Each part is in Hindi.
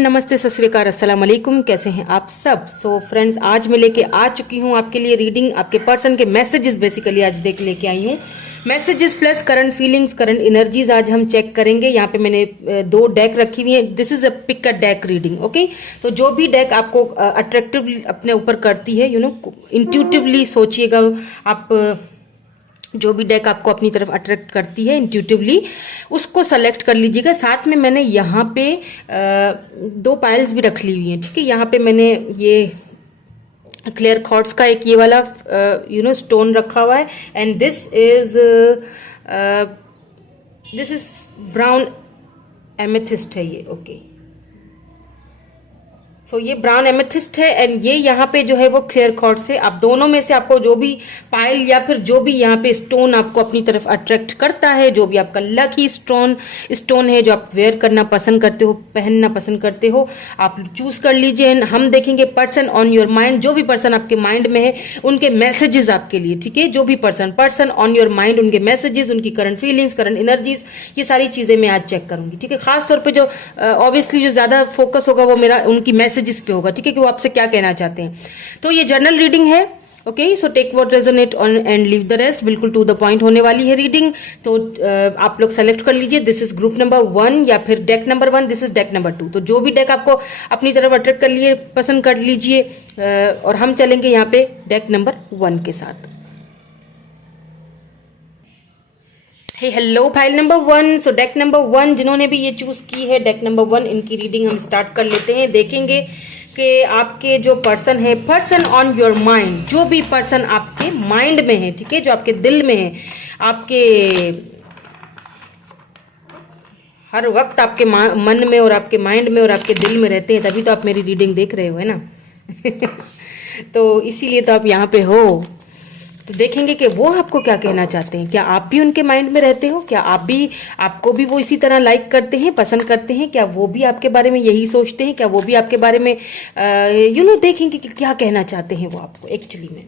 नमस्ते, सत श्री अकाल, अस्सलाम वालेकुम। कैसे हैं आप सब? सो फ्रेंड्स, आज मैं लेके आ चुकी हूँ आपके लिए रीडिंग। आपके पर्सन के मैसेजेस बेसिकली आज लेके आई हूँ। Messages plus current feelings, current energies आज हम चेक करेंगे। यहाँ पे मैंने 2 डेक रखी हुई है। This is a pick a deck reading, okay. तो जो भी डेक आपको अट्रैक्टिव अपने ऊपर करती है, इंट्यूटिवली सोचिएगा आप। जो भी डेक आपको अपनी तरफ अट्रैक्ट करती है इंट्यूटिवली, उसको सेलेक्ट कर लीजिएगा। साथ में मैंने यहाँ पे 2 पाइल्स भी रख ली हुई हैं, ठीक है। यहाँ पे मैंने ये क्लियर थॉट्स का एक ये वाला स्टोन रखा हुआ है। And this is brown amethyst है ये, ओके। सो ये ब्राउन एमेथिस्ट है एंड ये यहाँ पे जो है वो क्लियर क्वार्ट्ज है। आप दोनों में से आपको जो भी पाइल या फिर जो भी यहाँ पे स्टोन आपको अपनी तरफ अट्रैक्ट करता है, जो भी आपका लकी स्टोन है, जो आप वेयर करना पसंद करते हो, पहनना पसंद करते हो, आप चूज कर लीजिए। हम देखेंगे पर्सन ऑन योर माइंड। जो भी पर्सन आपके माइंड में है, उनके मैसेजेस आपके लिए, ठीक है। जो भी पर्सन ऑन योर माइंड, उनके मैसेजेस, उनकी करंट फीलिंग्स, करंट एनर्जीज, ये सारी चीजें मैं आज चेक करूंगी, ठीक है। खासतौर पर जो ऑब्वियसली जो ज्यादा फोकस होगा वो मेरा उनकी मैसेजेस पे होगा, ठीक है, कि वो आपसे क्या कहना चाहते हैं। तो ये जर्नल रीडिंग है, okay. So take what resonate on and leave the rest. बिल्कुल टू द पॉइंट होने वाली है रीडिंग। तो आप लोग सेलेक्ट कर लीजिए, दिस इज ग्रुप नंबर 1 या फिर deck number 1, this is deck number 2। तो जो भी डेक आपको अपनी तरफ अट्रैक्ट कर लिए, पसंद कर लीजिए। और हम चलेंगे यहाँ पे डेक नंबर 1 के साथ। Hello file number 1। सो डेक नंबर 1 जिन्होंने भी ये चूज की है, डेक नंबर 1, इनकी रीडिंग हम स्टार्ट कर लेते हैं। देखेंगे कि आपके जो पर्सन है, पर्सन ऑन योर माइंड, जो भी पर्सन आपके माइंड में है, ठीक है, जो आपके दिल में है, आपके हर वक्त आपके मन में और आपके माइंड में और आपके दिल में रहते हैं, तभी तो आप मेरी रीडिंग देख रहे हो, है ना। तो इसीलिए तो आप यहाँ पे हो। तो देखेंगे कि वो आपको क्या कहना चाहते हैं। क्या आप भी उनके माइंड में रहते हो? क्या आपको भी वो इसी तरह लाइक करते हैं, पसंद करते हैं? क्या वो भी आपके बारे में यही सोचते हैं? क्या वो भी आपके बारे में देखेंगे कि क्या कहना चाहते हैं वो आपको एक्चुअली में।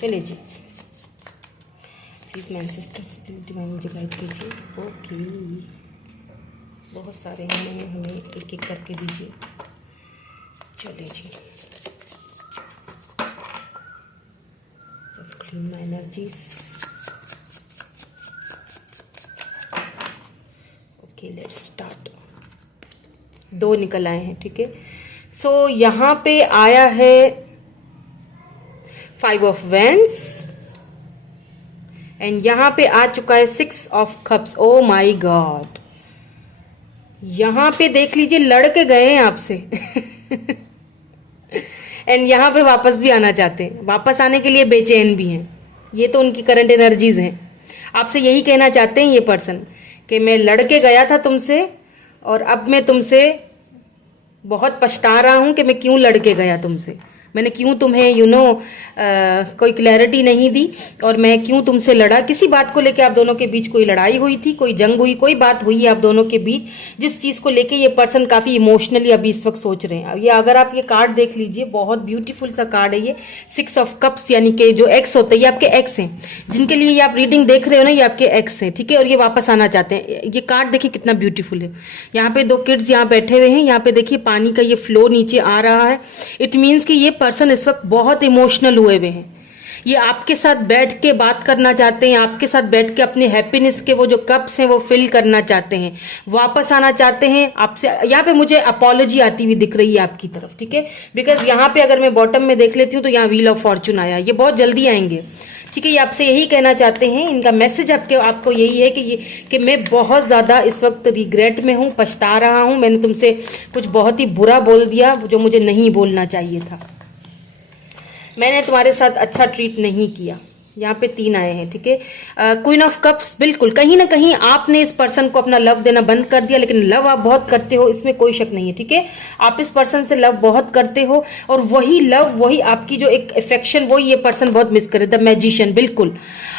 चलिए जी, please my sisters, please divine मुझे गाइड कीजिए। ओके, बहुत सारे हैं, हमें एक एक करके दीजिए। चलिए जी, just clean my energies. Okay, let's start. 2 निकल आए हैं, ठीक है। सो यहाँ पे आया है 5 ऑफ वेंड्स एंड यहाँ पे आ चुका है 6 of cups. Oh my god, यहाँ पे देख लीजिए लड़के गए हैं आपसे। एंड यहाँ पे वापस भी आना चाहते हैं, वापस आने के लिए बेचैन भी हैं। ये तो उनकी करंट एनर्जीज हैं। आपसे यही कहना चाहते हैं ये पर्सन कि मैं लड़के गया था तुमसे और अब मैं तुमसे बहुत पछता रहा हूं कि मैं क्यों लड़के गया तुमसे। मैंने क्यों तुम्हें कोई क्लैरिटी नहीं दी और मैं क्यों तुमसे लड़ा। किसी बात को लेके आप दोनों के बीच कोई लड़ाई हुई थी, कोई जंग हुई, कोई बात हुई है आप दोनों के बीच, जिस चीज को लेके ये पर्सन काफी इमोशनली अभी इस वक्त सोच रहे हैं। ये अगर आप ये कार्ड देख लीजिए, बहुत ब्यूटीफुल सा कार्ड है ये, 6 ऑफ कप्स, यानी कि जो एक्स होते हैं, ये आपके एक्स हैं, जिनके लिए ये आप रीडिंग देख रहे हो ना, ये आपके एक्स हैं, ठीक है। और ये वापस आना चाहते हैं। ये कार्ड देखिए कितना ब्यूटीफुल है। यहाँ पे 2 किड्स यहाँ बैठे हुए हैं, यहाँ पे देखिए पानी का ये फ्लो नीचे आ रहा है। इट मीन्स कि ये पर्सन इस वक्त बहुत इमोशनल हुए हुए हैं। ये आपके साथ बैठ के बात करना चाहते हैं, आपके साथ बैठ के अपने हैप्पीनेस के वो जो कप्स हैं वो फिल करना चाहते हैं, वापस आना चाहते हैं आपसे। यहाँ पे मुझे अपॉलॉजी आती हुई दिख रही है आपकी तरफ, ठीक है। बिकॉज यहाँ पे अगर मैं बॉटम में देख लेती हूँ तो यहाँ व्हील ऑफ फॉर्चून आया, ये बहुत जल्दी आएंगे, ठीक है। ये आपसे यही कहना चाहते हैं। इनका मैसेज आपको यही है कि मैं बहुत ज्यादा इस वक्त रिग्रेट में हूँ, पछता रहा हूँ। मैंने तुमसे कुछ बहुत ही बुरा बोल दिया जो मुझे नहीं बोलना चाहिए था। मैंने तुम्हारे साथ अच्छा ट्रीट नहीं किया। यहाँ पे 3 आए हैं, ठीक है। क्वीन ऑफ कप्स, बिल्कुल कहीं ना कहीं आपने इस पर्सन को अपना लव देना बंद कर दिया, लेकिन लव आप बहुत करते हो, इसमें कोई शक नहीं है, ठीक है। आप इस पर्सन से लव बहुत करते हो और वही लव, वही आपकी जो एक अफेक्शन, वही ये पर्सन बहुत मिस कर रहे। द मैजिशियन, बिल्कुल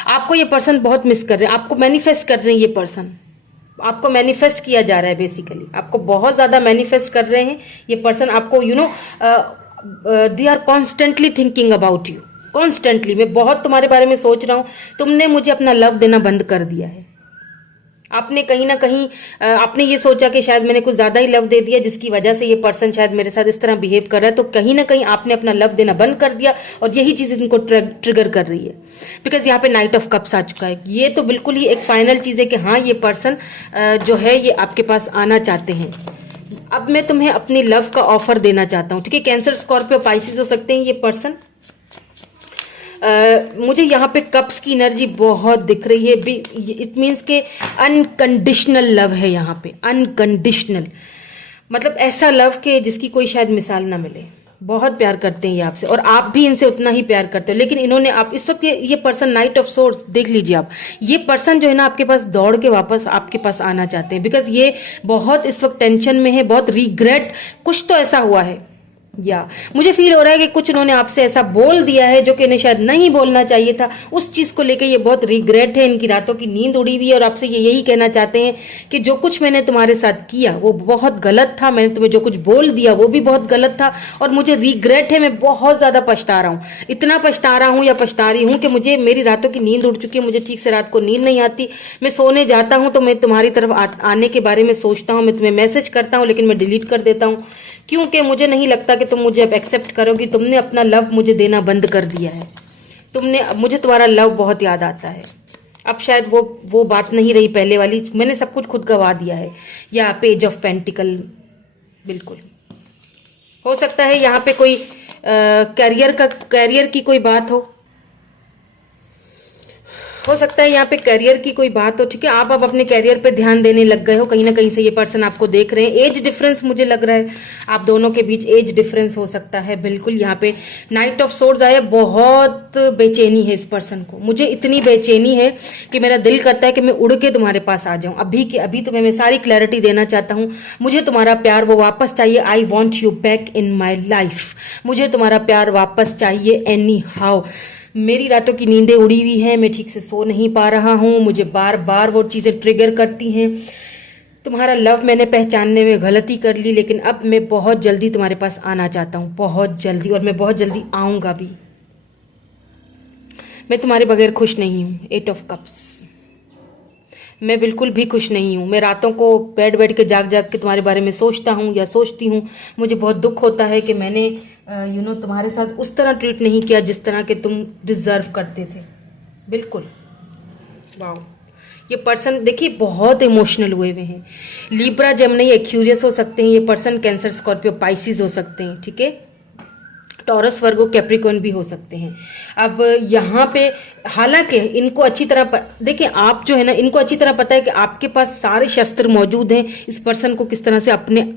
आपको ये पर्सन बहुत मिस कर रहे हैं, आपको मैनिफेस्ट कर रहे हैं। ये पर्सन आपको मैनिफेस्ट किया जा रहा है, बेसिकली आपको बहुत ज्यादा मैनिफेस्ट कर रहे हैं ये पर्सन। आपको they are constantly thinking about you, constantly. मैं बहुत तुम्हारे बारे में सोच रहा हूं, तुमने मुझे अपना लव देना बंद कर दिया है। आपने कहीं ना कहीं आपने ये सोचा कि शायद मैंने कुछ ज्यादा ही लव दे दिया जिसकी वजह से ये पर्सन शायद मेरे साथ इस तरह बिहेव कर रहा है, तो कहीं ना कहीं आपने अपना लव देना बंद कर दिया और यही चीज इनको ट्रिगर कर रही है। बिकॉज यहाँ पे नाइट ऑफ कप्स आ चुका है। ये तो बिल्कुल ही एक फाइनल चीज है कि हाँ, ये पर्सन जो है ये आपके पास आना चाहते हैं। अब मैं तुम्हें अपनी लव का ऑफर देना चाहता हूँ, ठीक है। कैंसर, स्कॉर्पियो, पाइसिस हो सकते हैं ये पर्सन। मुझे यहाँ पे कप्स की एनर्जी बहुत दिख रही है। इट मीन्स के अनकंडीशनल लव है यहाँ पे, अनकंडीशनल, मतलब ऐसा लव के जिसकी कोई शायद मिसाल ना मिले। बहुत प्यार करते हैं ये आपसे और आप भी इनसे उतना ही प्यार करते हो। लेकिन इन्होंने, आप इस वक्त ये पर्सन नाइट ऑफ सोर्स देख लीजिए आप, ये पर्सन जो है ना आपके पास दौड़ के वापस आपके पास आना चाहते हैं। बिकॉज ये बहुत इस वक्त टेंशन में है, बहुत रिग्रेट, कुछ तो ऐसा हुआ है, या मुझे फील हो रहा है कि कुछ उन्होंने आपसे ऐसा बोल दिया है जो कि इन्हें शायद नहीं बोलना चाहिए था। उस चीज को लेके ये बहुत रिग्रेट है, इनकी रातों की नींद उड़ी हुई है और आपसे ये यही कहना चाहते हैं कि जो कुछ मैंने तुम्हारे साथ किया वो बहुत गलत था, मैंने तुम्हें जो कुछ बोल दिया वो भी बहुत गलत था और मुझे रिग्रेट है, मैं बहुत ज्यादा पछता रहा हूँ। इतना पछता रहा हूँ या पछता रही हूँ कि मुझे, मेरी रातों की नींद उड़ चुकी है, मुझे ठीक से रात को नींद नहीं आती। मैं सोने जाता हूँ तो मैं तुम्हारी तरफ आने के बारे में सोचता हूँ, मैं तुम्हें मैसेज करता हूँ लेकिन मैं डिलीट कर देता हूँ, क्योंकि मुझे नहीं लगता कि तुम मुझे अब एक्सेप्ट करोगी। तुमने अपना लव मुझे देना बंद कर दिया है। मुझे तुम्हारा लव बहुत याद आता है। अब शायद वो बात नहीं रही पहले वाली, मैंने सब कुछ खुद गवा दिया है। या पेज ऑफ पेंटिकल, बिल्कुल हो सकता है यहाँ पे कोई कैरियर की कोई बात हो सकता है यहाँ पे करियर की कोई बात हो, ठीक है। आप अब अपने करियर पे ध्यान देने लग गए हो, कहीं ना कहीं से ये पर्सन आपको देख रहे हैं। एज डिफरेंस मुझे लग रहा है आप दोनों के बीच एज डिफरेंस हो सकता है, बिल्कुल। यहाँ पे नाइट ऑफ सोर्ड्स आया, बहुत बेचैनी है इस पर्सन को। मुझे इतनी बेचैनी है कि मेरा दिल करता है कि मैं उड़ के तुम्हारे पास आ जाऊं अभी के अभी। तुम्हें मैं सारी क्लैरिटी देना चाहता हूँ, मुझे तुम्हारा प्यार वो वापस चाहिए। I want you back in my life, मुझे तुम्हारा प्यार वापस चाहिए एनी हाउ। मेरी रातों की नींदें उड़ी हुई हैं, मैं ठीक से सो नहीं पा रहा हूँ, मुझे बार बार वो चीज़ें ट्रिगर करती हैं। तुम्हारा लव मैंने पहचानने में गलती कर ली, लेकिन अब मैं बहुत जल्दी तुम्हारे पास आना चाहता हूँ, बहुत जल्दी, और मैं बहुत जल्दी आऊँगा भी। मैं तुम्हारे बगैर खुश नहीं हूँ। 8 ऑफ कप्स, मैं बिल्कुल भी खुश नहीं हूँ। मैं रातों को बैठ के जाग के तुम्हारे बारे में सोचता हूँ या सोचती हूँ। मुझे बहुत दुख होता है कि मैंने तुम्हारे साथ उस तरह ट्रीट नहीं किया जिस तरह के तुम डिजर्व करते थे, बिल्कुल। वाओ, ये पर्सन देखिए बहुत इमोशनल हुए हुए हैं। लिब्रा, जेमिनी, एक्वेरियस हो सकते हैं ये पर्सन। कैंसर, स्कॉर्पियो, पाइसिस हो सकते हैं, ठीक है। टॉरस, वर्गो, कैप्रिकॉर्न भी हो सकते हैं। अब यहाँ पे हालांकि इनको अच्छी तरह देखिए, आप जो है ना, इनको अच्छी तरह पता है कि आपके पास सारे शस्त्र मौजूद हैं इस पर्सन को किस तरह से अपने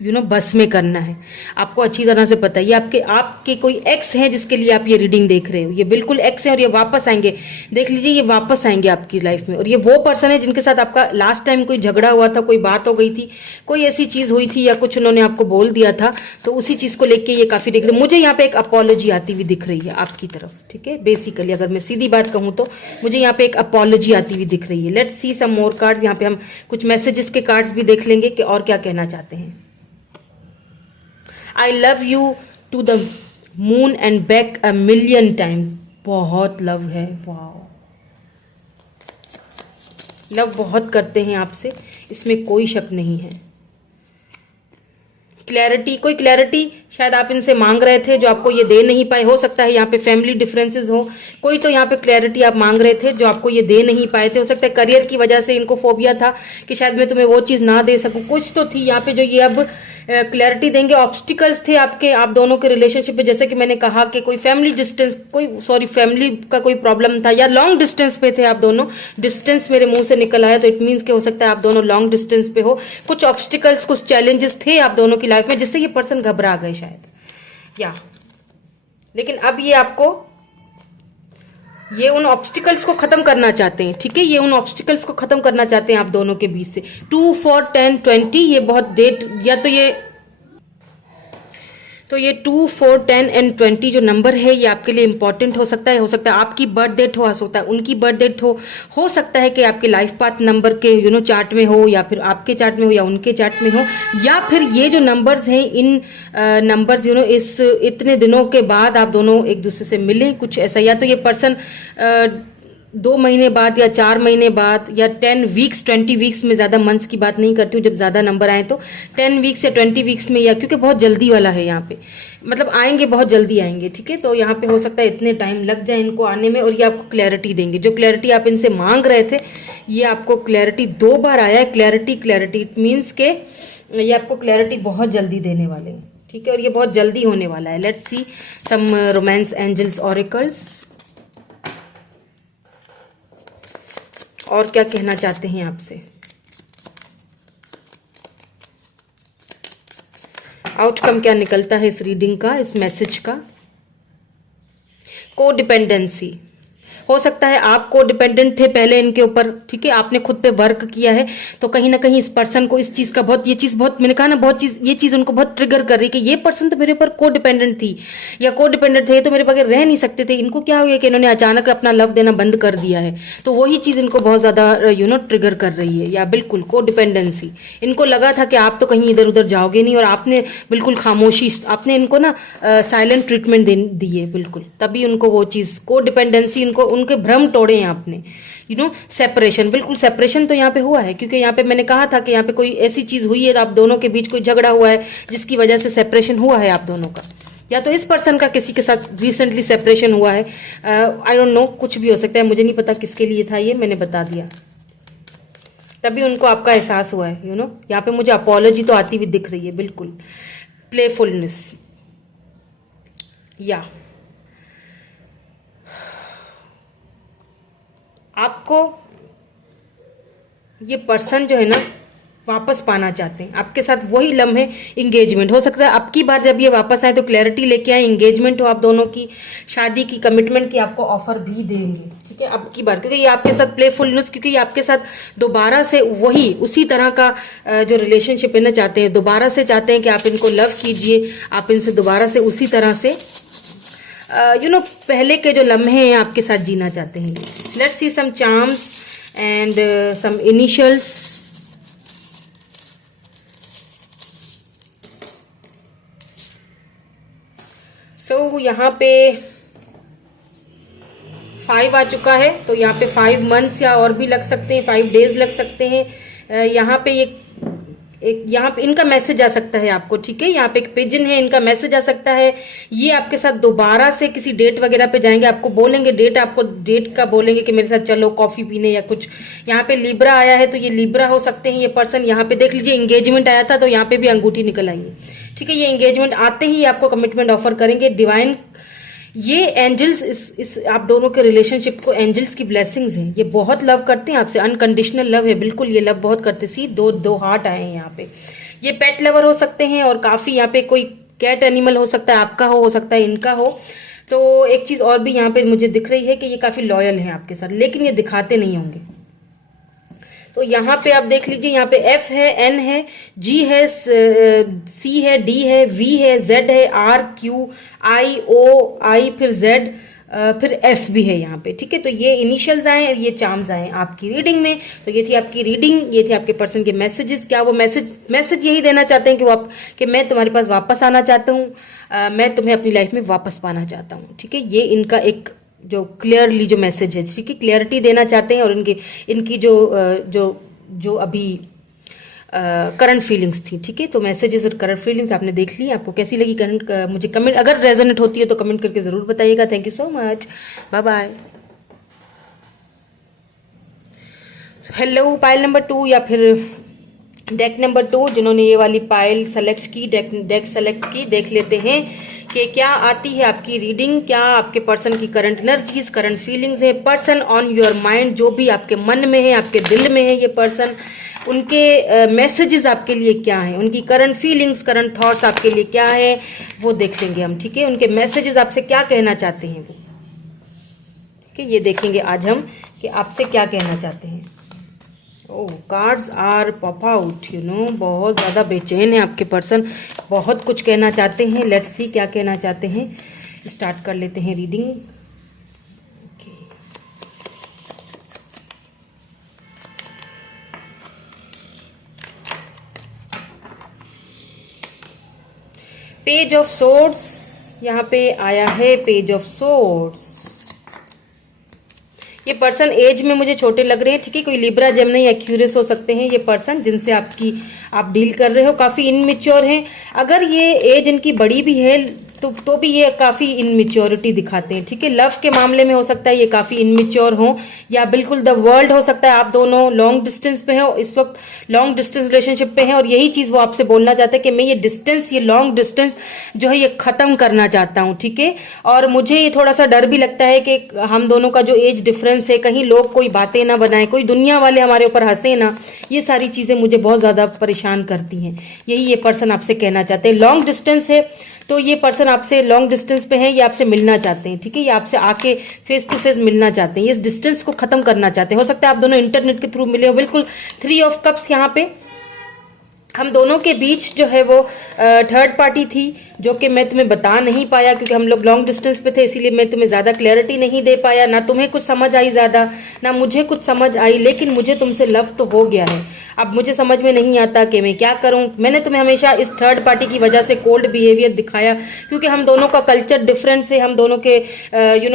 बस में करना है। आपको अच्छी तरह से पता है। ये आपके कोई एक्स है जिसके लिए आप ये रीडिंग देख रहे हो, ये बिल्कुल एक्स है और ये वापस आएंगे। देख लीजिए, ये वापस आएंगे आपकी लाइफ में। और ये वो पर्सन है जिनके साथ आपका लास्ट टाइम कोई झगड़ा हुआ था, कोई बात हो गई थी, कोई ऐसी चीज हुई थी या कुछ उन्होंने आपको बोल दिया था, तो उसी चीज को लेके ये काफी देख रहे। मुझे यहाँ पे एक अपॉलॉजी आती हुई दिख रही है आपकी तरफ, ठीक है। बेसिकली अगर मैं सीधी बात कहूँ तो मुझे यहाँ पे एक अपॉलॉजी आती हुई दिख रही है। Let's see some more cards. यहाँ पे हम कुछ मैसेजेस के कार्ड्स भी देख लेंगे कि और क्या कहना चाहते हैं। I love you to the moon and back a million times। बहुत लव है, वाओ, लव बहुत करते हैं आपसे, इसमें कोई शक नहीं है। क्लैरिटी, कोई क्लैरिटी शायद आप इनसे मांग रहे थे जो आपको ये दे नहीं पाए। हो सकता है यहाँ पे फैमिली डिफरेंसेस हो, कोई तो यहाँ पे क्लैरिटी आप मांग रहे थे जो आपको ये दे नहीं पाए थे। हो सकता है करियर की वजह से इनको फोबिया था कि शायद मैं तुम्हें वो चीज ना दे सकूं, कुछ तो थी यहाँ पे जो ये अब क्लैरिटी देंगे। ऑब्स्टिकल्स थे आप दोनों के रिलेशनशिप में, जैसे कि मैंने कहा कि कोई फैमिली डिस्टेंस, फैमिली का कोई प्रॉब्लम था या लॉन्ग डिस्टेंस पे थे आप दोनों। डिस्टेंस मेरे मुंह से निकल आया तो इट मीन्स कि हो सकता है आप दोनों लॉन्ग डिस्टेंस पे हो। कुछ ऑब्स्टिकल्स, कुछ चैलेंजेस थे आप दोनों की लाइफ में जिससे ये पर्सन घबरा गए शायद, या लेकिन अब ये उन ऑब्स्टिकल्स को खत्म करना चाहते हैं, ठीक है। ये उन ऑब्स्टिकल्स को खत्म करना चाहते हैं आप दोनों के बीच से। 2, 4, 10, 20, ये बहुत डेट, या तो ये 2, 4, 10 एंड 20 जो नंबर है ये आपके लिए इंपॉर्टेंट हो सकता है। आपकी बर्थ डेट हो सकता है उनकी बर्थ डेट हो सकता है कि आपके लाइफ पाथ नंबर के चार्ट में हो, या फिर आपके चार्ट में हो, या उनके चार्ट में हो, या फिर ये जो नंबर्स हैं इन नंबर्स इस इतने दिनों के बाद आप दोनों एक दूसरे से मिलें, कुछ ऐसा। या तो ये पर्सन 2 महीने बाद या 4 महीने बाद या 10 वीक्स 20 वीक्स में, ज़्यादा मंथ्स की बात नहीं करती हूँ, जब ज़्यादा नंबर आए तो 10 वीक्स या 20 वीक्स में, या क्योंकि बहुत जल्दी वाला है यहाँ पे, मतलब आएंगे बहुत जल्दी आएंगे, ठीक है। तो यहाँ पे हो सकता है इतने टाइम लग जाए इनको आने में, और ये आपको क्लैरिटी देंगे। जो क्लैरिटी आप इनसे मांग रहे थे, ये आपको क्लैरिटी 2 बार आया है। क्लैरिटी इट मीन्स के ये आपको क्लैरिटी बहुत जल्दी देने वाले हैं, ठीक है, और ये बहुत जल्दी होने वाला है। Let's see some romance angels oracles, और क्या कहना चाहते हैं आपसे। आउटकम क्या निकलता है इस रीडिंग का, इस मैसेज का। कोडिपेंडेंसी, हो सकता है आप कोडिपेंडेंट थे पहले इनके ऊपर, ठीक है, आपने खुद पे वर्क किया है, तो कहीं ना कहीं इस पर्सन को इस चीज का बहुत, ये चीज बहुत, मैंने कहा ना, बहुत चीज, ये चीज उनको बहुत ट्रिगर कर रही है कि ये पर्सन तो मेरे ऊपर कोडिपेंडेंट थी या कोडिपेंडेंट थे, तो मेरे बगैर रह नहीं सकते थे। इनको क्या हो गया कि इन्होंने अचानक अपना लव देना बंद कर दिया है, तो वही चीज इनको बहुत ज्यादा ट्रिगर कर रही है। या बिल्कुल कोडिपेंडेंसी, इनको लगा था कि आप तो कहीं इधर उधर जाओगे नहीं, और आपने बिल्कुल खामोशी, आपने इनको ना साइलेंट ट्रीटमेंट दी है, बिल्कुल, तभी उनको वो चीज कोडिपेंडेंसी, इनको उनके भ्रम तोड़े हैं आपने। सेपरेशन, बिल्कुल सेपरेशन तो यहाँ पे हुआ है, क्योंकि यहाँ पे मैंने कहा था कि यहाँ पे कोई ऐसी चीज हुई है, आप दोनों के बीच कोई झगड़ा हुआ है जिसकी वजह से सेपरेशन हुआ है आप दोनों का, या तो इस पर्सन का किसी के साथ रिसेंटली सेपरेशन हुआ है। आई डोंट नो, कुछ भी हो सकता है, मुझे नहीं पता किसके लिए था ये, मैंने बता दिया। तभी उनको आपका एहसास हुआ है, यहाँ पे मुझे अपॉलॉजी तो आती हुई दिख रही है, बिल्कुल प्लेफुलनेस। या आपको ये पर्सन जो है ना वापस पाना चाहते हैं, आपके साथ वही लम्हे, एंगेजमेंट हो सकता है अब की बार जब ये वापस आए तो क्लैरिटी लेके आए, एंगेजमेंट हो आप दोनों की, शादी की, कमिटमेंट की आपको ऑफर भी देंगे, ठीक है, अब की बार, क्योंकि ये आपके साथ प्लेफुलनेस, क्योंकि ये आपके साथ दोबारा से वही उसी तरह का जो रिलेशनशिप लेना चाहते हैं, दोबारा से चाहते हैं कि आप इनको लव कीजिए, आप इनसे दोबारा से उसी तरह से पहले के जो लम्हे हैं आपके साथ जीना चाहते हैं। Let's see some charms and some initials. So यहाँ पे 5 आ चुका है, तो यहाँ पे 5 मंथ्स या और भी लग सकते हैं, 5 डेज लग सकते हैं। यहाँ पे एक यहाँ पे इनका मैसेज आ सकता है आपको, ठीक है, यहाँ पे एक पिजन है, इनका मैसेज आ सकता है। ये आपके साथ दोबारा से किसी डेट वगैरह पे जाएंगे, आपको बोलेंगे डेट, आपको डेट का बोलेंगे कि मेरे साथ चलो कॉफी पीने या कुछ। यहाँ पे लिब्रा आया है, तो ये लिब्रा हो सकते हैं ये पर्सन। यहाँ पे देख लीजिए एंगेजमेंट आया था, तो यहाँ पे भी अंगूठी निकल आई है, ठीक है। ये एंगेजमेंट आते ही आपको कमिटमेंट ऑफर करेंगे। डिवाइन, ये एंजल्स इस आप दोनों के रिलेशनशिप को, एंजल्स की ब्लेसिंग्स हैं, ये बहुत लव करते हैं आपसे, अनकंडीशनल लव है, बिल्कुल ये लव बहुत करते हैं। सी दो हार्ट आए हैं यहाँ पे। ये पेट लवर हो सकते हैं, और काफी यहाँ पे कोई कैट एनिमल हो सकता है, आपका हो सकता है इनका हो। तो एक चीज और भी यहाँ पे मुझे दिख रही है कि ये काफी लॉयल है आपके साथ, लेकिन ये दिखाते नहीं होंगे। तो यहाँ पे आप देख लीजिए, यहाँ पे F है, N है, G है, C है, D है, V है, Z है, R, Q, I, O, I, फिर Z, फिर F भी है यहाँ पे, ठीक है। तो ये इनिशियल्स आए, ये चार्म्स आए आपकी रीडिंग में। तो ये थी आपकी रीडिंग, ये थे आपके पर्सन के मैसेजेस। क्या वो मैसेज यही देना चाहते हैं कि मैं तुम्हारे पास वापस आना चाहता हूँ, मैं तुम्हें अपनी लाइफ में वापस पाना चाहता हूँ, ठीक है। ये इनका एक जो क्लियरली जो मैसेज है, ठीक है, क्लियरिटी देना चाहते हैं। और इनकी जो अभी करंट फीलिंग्स थी, ठीक है। तो मैसेजेस और करंट फीलिंग्स आपने देख ली। आपको कैसी लगी करंट, मुझे कमेंट, अगर रेजोनेट होती है तो कमेंट करके जरूर बताइएगा। Thank you so much, bye bye. Hello pile number 2 या फिर डेक नंबर 2, जिन्होंने ये वाली पाइल सेलेक्ट की, डेक सेलेक्ट की, देख लेते हैं कि क्या आती है आपकी रीडिंग। क्या आपके पर्सन की करंट एनर्जीज, करंट फीलिंग्स है, पर्सन ऑन योर माइंड, जो भी आपके मन में है, आपके दिल में है ये पर्सन, उनके मैसेजेस आपके लिए क्या है, उनकी करंट फीलिंग्स, करंट थॉट्स आपके लिए क्या है, वो देख लेंगे हम, ठीक है। उनके मैसेजेस आपसे क्या कहना चाहते हैं वो, ठीक है, ये देखेंगे आज हम कि आपसे क्या कहना चाहते हैं। ओह, कार्ड्स आर पॉप आउट, बहुत ज़्यादा बेचैन है आपके पर्सन, बहुत कुछ कहना चाहते हैं। लेट्स सी क्या कहना चाहते हैं। स्टार्ट कर लेते हैं रीडिंग। पेज ऑफ सोर्ड्स यहाँ पे आया है, पेज ऑफ सोर्ड्स। ये पर्सन एज में मुझे छोटे लग रहे हैं, ठीक है। कोई लिब्रा, जेमिनी, एक्यूरियस हो सकते हैं ये पर्सन जिनसे आप डील कर रहे हो। काफी इनमेच्योर हैं। अगर ये एज इनकी बड़ी भी है तो भी ये काफी इनमेच्योरिटी दिखाते हैं, ठीक है। लव के मामले में हो सकता है ये काफी इनमेच्योर हो, या बिल्कुल द वर्ल्ड हो सकता है। आप दोनों लॉन्ग डिस्टेंस पे हो, इस वक्त लॉन्ग डिस्टेंस रिलेशनशिप पे हैं, और यही चीज वो आपसे बोलना चाहते हैं कि मैं ये डिस्टेंस, ये लॉन्ग डिस्टेंस जो है ये खत्म करना चाहता हूँ, ठीक है। और मुझे ये थोड़ा सा डर भी लगता है कि हम दोनों का जो एज डिफरेंस है, कहीं लोग कोई बातें ना बनाए, कोई दुनिया वाले हमारे ऊपर हंसे ना, ये सारी चीजें मुझे बहुत ज्यादा परेशान करती हैं। यही ये पर्सन आपसे कहना चाहते हैं। लॉन्ग डिस्टेंस है तो ये पर्सन आपसे लॉन्ग डिस्टेंस पे है, ये आपसे मिलना चाहते हैं, ठीक है। ये आपसे आके फेस टू फेस मिलना चाहते हैं, ये इस डिस्टेंस को खत्म करना चाहते हैं। हो सकता है आप दोनों इंटरनेट के थ्रू मिले हो। बिल्कुल 3 ऑफ कप्स यहाँ पे हम दोनों के बीच जो है वो थर्ड पार्टी थी, जो कि मैं तुम्हें बता नहीं पाया क्योंकि हम लोग लॉन्ग डिस्टेंस पे थे, इसीलिए मैं तुम्हें ज्यादा क्लैरिटी नहीं दे पाया। ना तुम्हें कुछ समझ आई ज्यादा, ना मुझे कुछ समझ आई, लेकिन मुझे तुमसे लव तो हो गया है। अब मुझे समझ में नहीं आता कि मैं क्या करूं। मैंने तुम्हें हमेशा इस थर्ड पार्टी की वजह से कोल्ड बिहेवियर दिखाया क्योंकि हम दोनों का कल्चर डिफरेंट है, हम दोनों के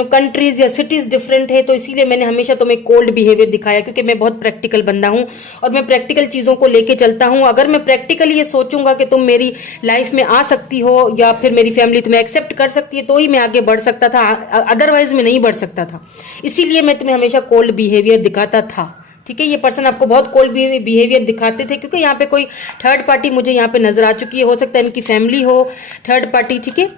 कंट्रीज या सिटीज डिफरेंट है, तो इसीलिए मैंने हमेशा तुम्हें कोल्ड बिहेवियर दिखाया क्योंकि मैं बहुत प्रैक्टिकल बंदा हूं और मैं प्रैक्टिकल चीजों को लेके चलता हूं। अगर मैं प्रैक्टिकली ये सोचूंगा कि तुम मेरी लाइफ में आ सकती हो या फिर मेरी फैमिली तुम्हें एक्सेप्ट कर सकती है, तो ही मैं आगे बढ़ सकता था, अदरवाइज मैं नहीं बढ़ सकता था। इसीलिए मैं तुम्हें हमेशा कोल्ड बिहेवियर दिखाता था, ठीक है। ये पर्सन आपको बहुत कोल्ड बिहेवियर दिखाते थे क्योंकि यहाँ पे कोई थर्ड पार्टी मुझे यहाँ पे नजर आ चुकी है। हो सकता है इनकी फैमिली हो थर्ड पार्टी, ठीक है।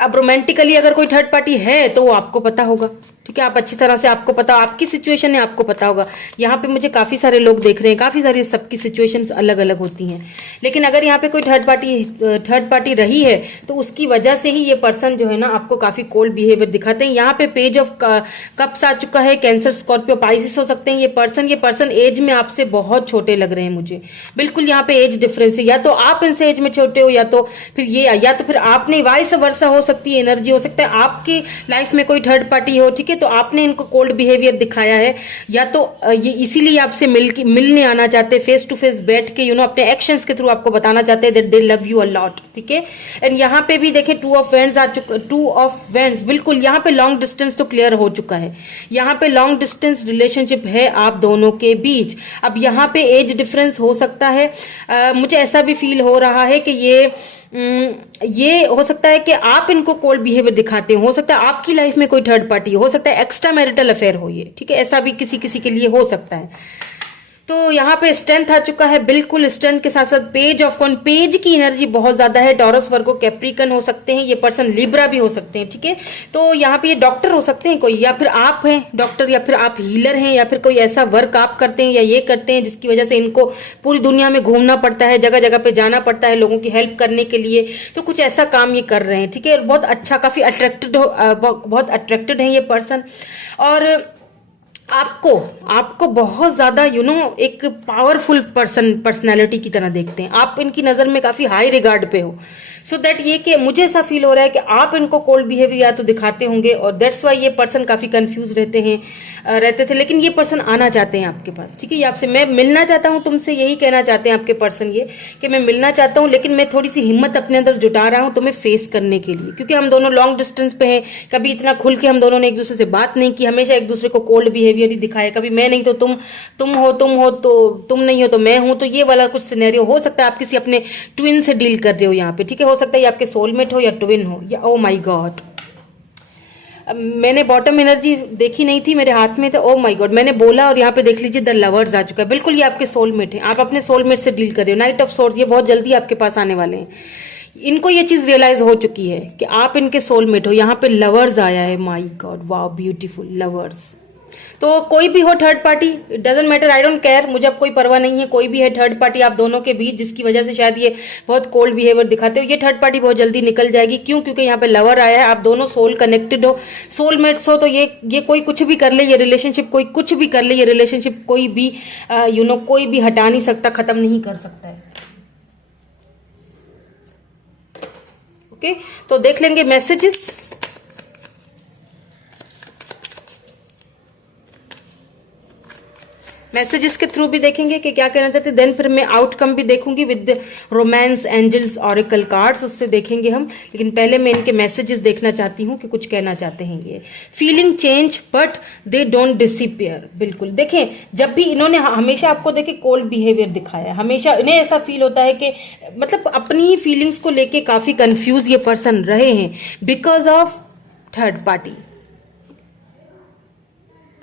अब रोमांटिकली अगर कोई थर्ड पार्टी है तो वो आपको पता होगा, ठीक है। आप अच्छी तरह से, आपको पता, आपकी सिचुएशन है, आपको पता होगा। यहाँ पे मुझे काफी सारे लोग देख रहे हैं, काफी सारी सबकी सिचुएशंस अलग अलग होती हैं, लेकिन अगर यहाँ पे कोई थर्ड पार्टी रही है तो उसकी वजह से ही ये पर्सन जो है ना आपको काफी कोल्ड बिहेवियर दिखाते हैं। यहाँ पे पेज ऑफ कप्स आ चुका है। कैंसर, स्कॉर्पियो, पाइसिस हो सकते हैं ये पर्सन एज में आपसे बहुत छोटे लग रहे हैं मुझे। बिल्कुल यहाँ पे एज डिफरेंस है, या तो आप इनसे एज में छोटे हो या तो फिर आपने वाइस वर्सा हो सकती है, एनर्जी हो सकता है आपकी लाइफ में कोई थर्ड पार्टी हो, ठीक है। तो आपने इनको कोल्ड बिहेवियर दिखाया है, या तो ये इसीलिए आपसे मिलने आना चाहते हैं, फेस टू फेस बैठ के अपने एक्शंस के थ्रू आपको बताना चाहते हैं that they love you a lot, ठीक है। एंड यहाँ पे भी देखें 2 ऑफ वैंड्स आ चुका, 2 ऑफ वैंड्स। बिल्कुल यहाँ पे लॉन्ग डिस्टेंस तो क्लियर हो चुका है, यहाँ पे लॉन्ग डिस्टेंस रिलेशनशिप है आप दोनों के बीच। अब यहाँ पे एज डिफरेंस हो सकता है, मुझे ऐसा भी फील हो रहा है कि ये हो सकता है कि आप इनको कोल्ड बिहेवियर दिखाते हो सकता है आपकी लाइफ में कोई थर्ड पार्टी हो सकता है एक्स्ट्रा मैरिटल अफेयर हो ये, ठीक है। ऐसा भी किसी किसी के लिए हो सकता है। तो यहाँ पे स्ट्रेंथ आ चुका है, बिल्कुल स्ट्रेंथ के साथ साथ पेज ऑफ कॉन, पेज की एनर्जी बहुत ज्यादा है। टॉरस, वर्गो, कैप्रिकन हो सकते हैं ये पर्सन, लिब्रा भी हो सकते हैं, ठीक है। तो यहाँ पे ये डॉक्टर हो सकते हैं कोई, या फिर आप हैं डॉक्टर, या फिर आप हीलर हैं, या फिर कोई ऐसा वर्क आप करते हैं या ये करते हैं जिसकी वजह से इनको पूरी दुनिया में घूमना पड़ता है, जगह जगह पे जाना पड़ता है लोगों की हेल्प करने के लिए। तो कुछ ऐसा काम ये कर रहे हैं, ठीक है। बहुत अच्छा, काफी बहुत अट्रैक्टेड है ये पर्सन, और आपको बहुत ज्यादा एक पावरफुल पर्सनालिटी की तरह देखते हैं। आप इनकी नजर में काफी हाई रिगार्ड पे हो, सो दैट ये कि मुझे ऐसा फील हो रहा है कि आप इनको कोल्ड बिहेवियर या तो दिखाते होंगे, और दैट्स वाई ये पर्सन काफी कंफ्यूज रहते थे। लेकिन ये पर्सन आना चाहते हैं आपके पास, ठीक है। ये आपसे, मैं मिलना चाहता हूं तुमसे, यही कहना चाहते हैं आपके पर्सन ये कि मैं मिलना चाहता हूं, लेकिन मैं थोड़ी सी हिम्मत अपने अंदर जुटा रहा हूं तुम्हें फेस करने के लिए, क्योंकि हम दोनों लॉन्ग डिस्टेंस पे हैं। कभी इतना खुल के हम दोनों ने एक दूसरे से बात नहीं की, हमेशा एक दूसरे को कोल्ड बिहेवियर ही दिखाया। कभी मैं नहीं तो तुम हो तो तुम नहीं हो तो मैं हूं। तो ये वाला कुछ सिनेरियो हो सकता है। आप किसी अपने ट्विन से डील कर रहे हो यहाँ पे, ठीक है। हो सकता है ये आपके सोलमेट हो या ट्विन हो, या ओ माय गॉड, मैंने बॉटम एनर्जी देखी नहीं थी, मेरे हाथ में था। ओ माय गॉड, मैंने बोला और यहाँ पे देख लीजिए द लवर्स आ चुका है। बिल्कुल ये आपके सोलमेट है, आप अपने सोलमेट से डील कर रहे हो। नाइट ऑफ सोर्ड्स, ये बहुत जल्दी आपके पास आने वाले हैं। इनको ये चीज रियलाइज हो चुकी है कि आप इनके सोलमेट हो। यहाँ पे लवर्स आया है, my God, wow, beautiful lovers. तो कोई भी हो third party, it doesn't matter, I don't care, मुझे अब कोई परवाह नहीं है। कोई भी है थर्ड पार्टी आप दोनों के बीच, जिसकी वजह से शायद ये बहुत कोल्ड बिहेवियर दिखाते हो, ये थर्ड पार्टी बहुत जल्दी निकल जाएगी। क्यों? क्योंकि यहाँ पे लवर आया है, आप दोनों सोल कनेक्टेड हो, सोलमेट्स हो। तो ये कोई कुछ भी कर ले, ये रिलेशनशिप कोई कुछ भी कर ले, ये रिलेशनशिप कोई भी कोई भी हटा नहीं सकता, खत्म नहीं कर सकता है। ओके, तो देख लेंगे मैसेजेस। मैसेजेस के थ्रू भी देखेंगे कि क्या कहना चाहते हैं, देन फिर मैं आउटकम भी देखूंगी with romance angels oracle cards, उससे देखेंगे हम। लेकिन पहले मैं इनके मैसेजेस देखना चाहती हूँ कि कुछ कहना चाहते हैं ये। Feeling change but they don't disappear. बिल्कुल देखें, जब भी इन्होंने हमेशा आपको देखे कोल्ड बिहेवियर दिखाया है, हमेशा इन्हें ऐसा फील होता है कि मतलब अपनी फीलिंग्स को लेके काफी कंफ्यूज ये पर्सन रहे हैं because of third party.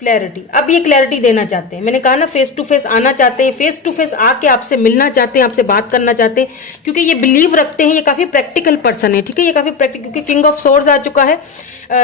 Clarity, अब ये क्लैरिटी देना चाहते हैं। मैंने कहा ना, फेस टू फेस आना चाहते हैं, फेस टू फेस आके आपसे मिलना चाहते हैं, आपसे बात करना चाहते हैं, क्योंकि ये बिलीव रखते हैं, ये काफी प्रैक्टिकल पर्सन है, ठीक है, ये काफी प्रैक्टिकल, क्योंकि किंग ऑफ सोर्ड्स आ चुका है,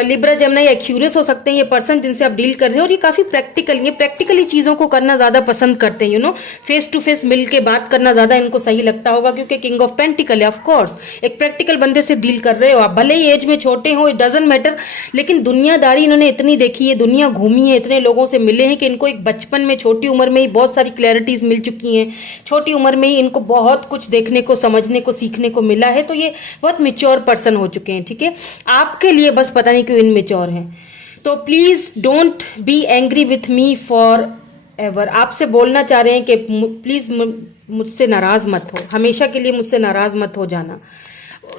लिब्रा जेमिनी या एक्यूरियस हो सकते हैं ये पर्सन जिनसे आप डील कर रहे हो, और ये काफी प्रैक्टिकल, ये प्रैक्टिकली चीजों को करना ज्यादा पसंद करते हैं, you know, face to face मिल के बात करना ज्यादा इनको सही लगता होगा, क्योंकि किंग ऑफ पेंटिकल है, ऑफकोर्स एक प्रैक्टिकल बंदे से डील कर रहे हो आप, भले ही एज में छोटे हो, इट डजंट मैटर, लेकिन दुनियादारी इन्होंने इतनी देखी है, दुनिया घूमी है, इतने लोगों से मिले हैं कि इनको एक बचपन में छोटी उम्र में ही बहुत सारी क्लैरिटीज मिल चुकी हैं, छोटी उम्र में ही इनको बहुत कुछ देखने को, समझने को, सीखने को मिला है, तो ये बहुत मैच्योर पर्सन हो चुके हैं, ठीक है। आपके लिए बस पता नहीं क्यों इनमेच्योर हैं, तो please don't be angry with me for ever. आपसे बोलना चाह रहे हैं कि प्लीज मुझसे नाराज मत हो, हमेशा के लिए मुझसे नाराज मत हो जाना।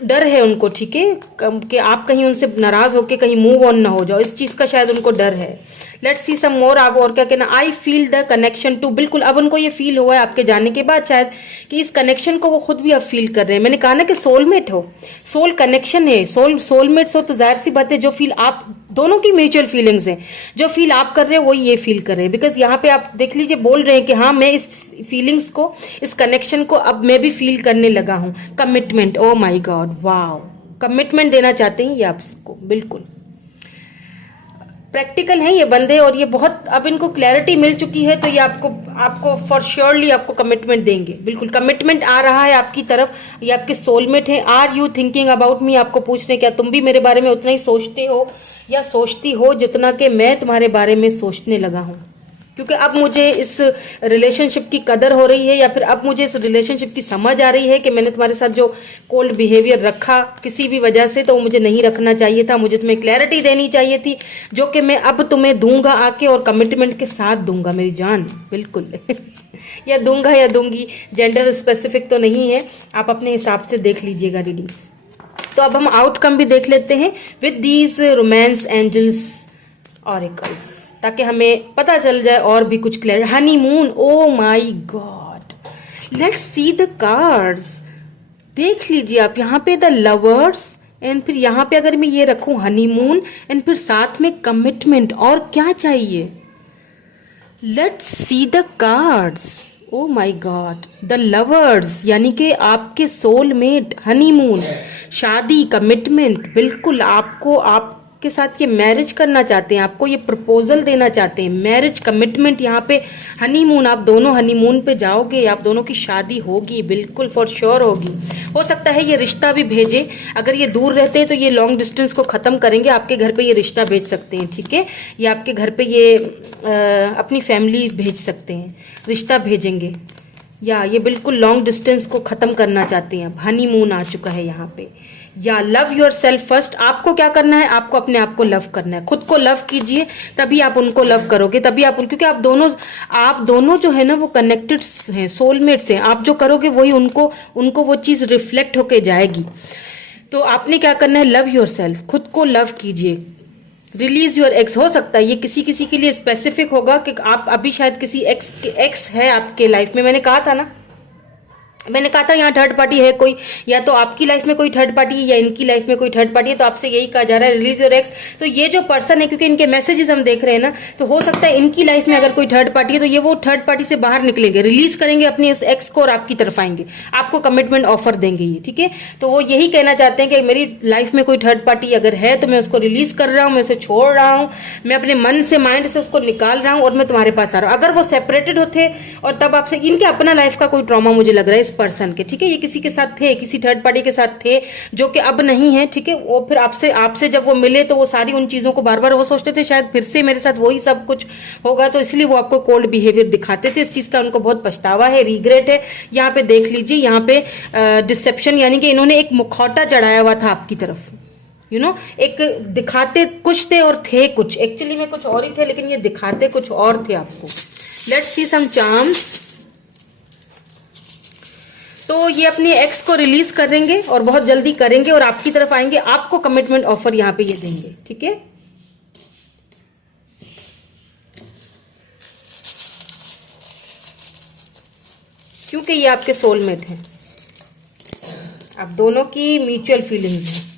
डर है उनको, ठीक है, कि आप कहीं उनसे नाराज होके कहीं मूव ऑन ना हो जाओ, इस चीज का शायद उनको डर है। Let's see some more. आप और क्या कहना, I feel the connection to, बिल्कुल अब उनको ये फील हुआ है आपके जाने के बाद शायद कि इस कनेक्शन को वो खुद भी अब फील कर रहे हैं। मैंने कहा ना कि सोलमेट हो, सोल कनेक्शन है, सोलमेट्स हो, तो जाहिर सी बात है जो फील आप दोनों की म्यूचुअल फीलिंग्स हैं, जो फील आप कर रहे हो वही ये फील कर रहे हैं, बिकॉज यहाँ पे आप देख लीजिए बोल रहे हैं कि हाँ मैं इस फीलिंग्स को, इस कनेक्शन को अब मैं भी फील करने लगा हूँ। Commitment, O my God, wow, commitment देना चाहते हैं ये आपको, बिल्कुल प्रैक्टिकल हैं ये बंदे, और ये बहुत अब इनको क्लैरिटी मिल चुकी है, तो ये आपको फॉर श्योरली आपको कमिटमेंट देंगे, बिल्कुल कमिटमेंट आ रहा है आपकी तरफ, ये आपके सोलमेट हैं। Are you thinking about me, आपको पूछ रहे हैं क्या तुम भी मेरे बारे में उतना ही सोचते हो या सोचती हो जितना कि मैं तुम्हारे बारे में सोचने लगा हूं, क्योंकि अब मुझे इस रिलेशनशिप की कदर हो रही है, या फिर अब मुझे इस रिलेशनशिप की समझ आ रही है कि मैंने तुम्हारे साथ जो कोल्ड बिहेवियर रखा किसी भी वजह से, तो मुझे नहीं रखना चाहिए था, मुझे तुम्हें क्लैरिटी देनी चाहिए थी, जो कि मैं अब तुम्हें दूंगा आके, और कमिटमेंट के साथ दूंगा मेरी जान, बिल्कुल या दूंगा या दूंगी, जेंडर स्पेसिफिक तो नहीं है, आप अपने हिसाब से देख लीजिएगा रीडिंग। तो अब हम आउटकम भी देख लेते हैं with these romance angels oracles, ताकि हमें पता चल जाए और भी कुछ clear. Honeymoon, oh my god, let's see the cards, देख लीजिए आप यहाँ पे द लवर्स, एंड फिर यहाँ पे अगर मैं ये रखूं हनीमून, एंड फिर साथ में कमिटमेंट, और क्या चाहिए। Let's see the cards, oh my god, the lovers, यानी कि आपके सोलमेट, हनीमून, शादी, कमिटमेंट, बिल्कुल आपको आपके साथ ये मैरिज करना चाहते हैं, आपको ये प्रपोजल देना चाहते हैं, मैरिज, कमिटमेंट, यहाँ पे हनीमून, आप दोनों हनीमून पे जाओगे, आप दोनों की शादी होगी, बिल्कुल फॉर श्योर होगी। हो सकता है ये रिश्ता भी भेजे, अगर ये दूर रहते हैं तो ये लॉन्ग डिस्टेंस को खत्म करेंगे, आपके घर पे ये रिश्ता भेज सकते हैं, ठीक है, या आपके घर पे ये अपनी फैमिली भेज सकते हैं, रिश्ता भेजेंगे, या ये बिल्कुल लॉन्ग डिस्टेंस को खत्म करना चाहते हैं। अब हनीमून आ चुका है यहाँ पे। या लव योर सेल्फ फर्स्ट, आपको क्या करना है, आपको अपने आप को लव करना है, खुद को लव कीजिए, तभी आप उनको लव करोगे, तभी आप क्योंकि आप दोनों जो है ना वो कनेक्टेड हैं, सोलमेट्स हैं, आप जो करोगे वही उनको वो चीज रिफ्लेक्ट होके जाएगी। तो आपने क्या करना है, लव योर सेल्फ, खुद को लव कीजिए। रिलीज योर एक्स, हो सकता है ये किसी किसी के लिए स्पेसिफिक होगा कि आप अभी शायद किसी एक्स है आपके लाइफ में, मैंने कहा था यहाँ थर्ड पार्टी है कोई, या तो आपकी लाइफ में कोई थर्ड पार्टी है या इनकी लाइफ में कोई थर्ड पार्टी है, तो आपसे यही कहा जा रहा है रिलीज योर एक्स। तो ये जो पर्सन है, क्योंकि इनके मैसेजेस हम देख रहे हैं ना, तो हो सकता है इनकी लाइफ में अगर कोई थर्ड पार्टी है तो ये वो थर्ड पार्टी से बाहर निकलेंगे, रिलीज करेंगे अपने उस एक्स को और आपकी तरफ आएंगे, आपको कमिटमेंट ऑफर देंगे ये, ठीक है। तो वो यही कहना चाहते हैं कि मेरी लाइफ में कोई थर्ड पार्टी अगर है तो मैं उसको रिलीज कर रहा हूँ, मैं उसे छोड़ रहा हूँ, मैं अपने मन से, माइंड से उसको निकाल रहा हूँ और मैं तुम्हारे पास आ रहा हूँ। अगर वो सेपरेटेड होते और तब आपसे, इनके अपना लाइफ का कोई ट्रॉमा मुझे लग रहा है इस पर्सन के, ठीक है, ये किसी के साथ थे, किसी थर्ड पार्टी के साथ थे जो कि अब नहीं है, ठीक है। वो फिर आपसे जब वो मिले तो वो सारी उन चीजों को बार बार वो सोचते थे शायद फिर से मेरे साथ वही सब कुछ होगा, तो इसलिए वो आपको कोल्ड बिहेवियर दिखाते थे। इस चीज का उनको बहुत पछतावा है, रिग्रेट है। यहाँ पे देख लीजिए, यहाँ पे डिसेप्शन, यानी कि इन्होंने एक मुखौटा चढ़ाया हुआ था आपकी तरफ, यू नो, एक दिखाते कुछ थे और थे कुछ, एक्चुअली में कुछ और ही थे, लेकिन ये दिखाते कुछ और थे आपको। Let's see some charms. तो ये अपने एक्स को रिलीज करेंगे और बहुत जल्दी करेंगे और आपकी तरफ आएंगे, आपको कमिटमेंट ऑफर यहाँ पे ये देंगे, ठीक है। क्योंकि ये आपके सोलमेट हैं, आप दोनों की म्यूचुअल फीलिंग्स हैं।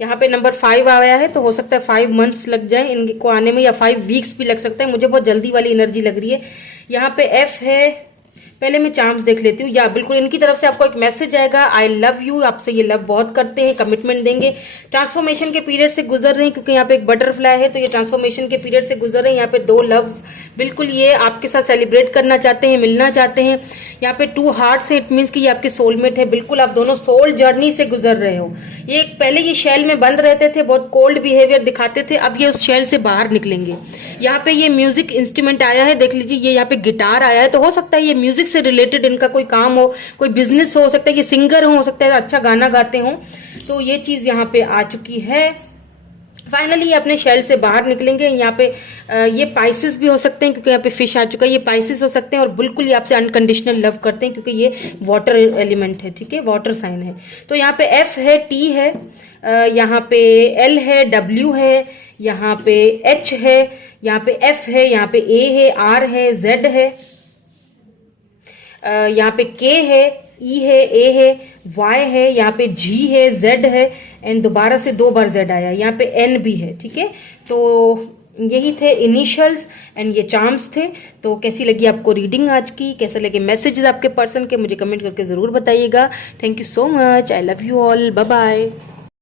यहाँ पे नंबर 5 आया है, तो हो सकता है 5 मंथ्स लग जाए इनको आने में, या 5 वीक्स भी लग सकता है। मुझे बहुत जल्दी वाली एनर्जी लग रही है। यहाँ पे F है। पहले मैं चार्म्स देख लेती हूँ। या बिल्कुल इनकी तरफ से आपको एक मैसेज आएगा, आई लव यू, आपसे ये लव बहुत करते हैं, कमिटमेंट देंगे, ट्रांसफॉर्मेशन के पीरियड से गुजर रहे हैं, क्योंकि यहाँ पे एक बटरफ्लाई है, तो ये ट्रांसफॉर्मेशन के पीरियड से गुजर रहे हैं। यहाँ पे 2 लव्स बिल्कुल ये आपके साथ सेलिब्रेट करना चाहते हैं, मिलना चाहते हैं। यहाँ पे 2 हार्ट्स है, इट मीन्स कि ये आपके सोलमेट है। बिल्कुल आप दोनों सोल जर्नी से गुजर रहे हो। ये पहले ये शेल में बंद रहते थे, बहुत कोल्ड बिहेवियर दिखाते थे, अब ये उस शेल से बाहर निकलेंगे। यहाँ पे ये म्यूजिक इंस्ट्रूमेंट आया है, देख लीजिए, ये यहाँ पे गिटार आया है, तो हो सकता है ये म्यूजिक से रिलेटेड इनका कोई काम हो, कोई बिजनेस हो सकता है, ये सिंगर हो सकता है, अच्छा गाना गाते हो। तो ये चीज यहाँ पे आ चुकी है। फाइनली ये अपने शेल से बाहर निकलेंगे। यहाँ पे ये पाइसिस भी हो सकते हैं, क्योंकि यहाँ पे फिश आ चुका है, ये पाइसिस हो सकते हैं, और बिल्कुल ये आपसे अनकंडीशनल लव करते हैं, क्योंकि ये वाटर एलिमेंट है, ठीक है, वाटर साइन है। तो यहाँ पे F है, T है, यहाँ पे L है, W है, यहाँ पे H है, यहाँ पे F है, यहाँ पे A है, R है, Z है, यहाँ पे K है, E है, A है, Y है, यहाँ पे G है, Z है, एंड दोबारा से 2 बार Z आया, यहाँ पे N भी है, ठीक है। तो यही थे इनिशियल्स एंड ये चार्म्स थे। तो कैसी लगी आपको रीडिंग आज की, कैसे लगे मैसेजेस आपके पर्सन के, मुझे कमेंट करके ज़रूर बताइएगा। Thank you so much, I love you all, bye bye.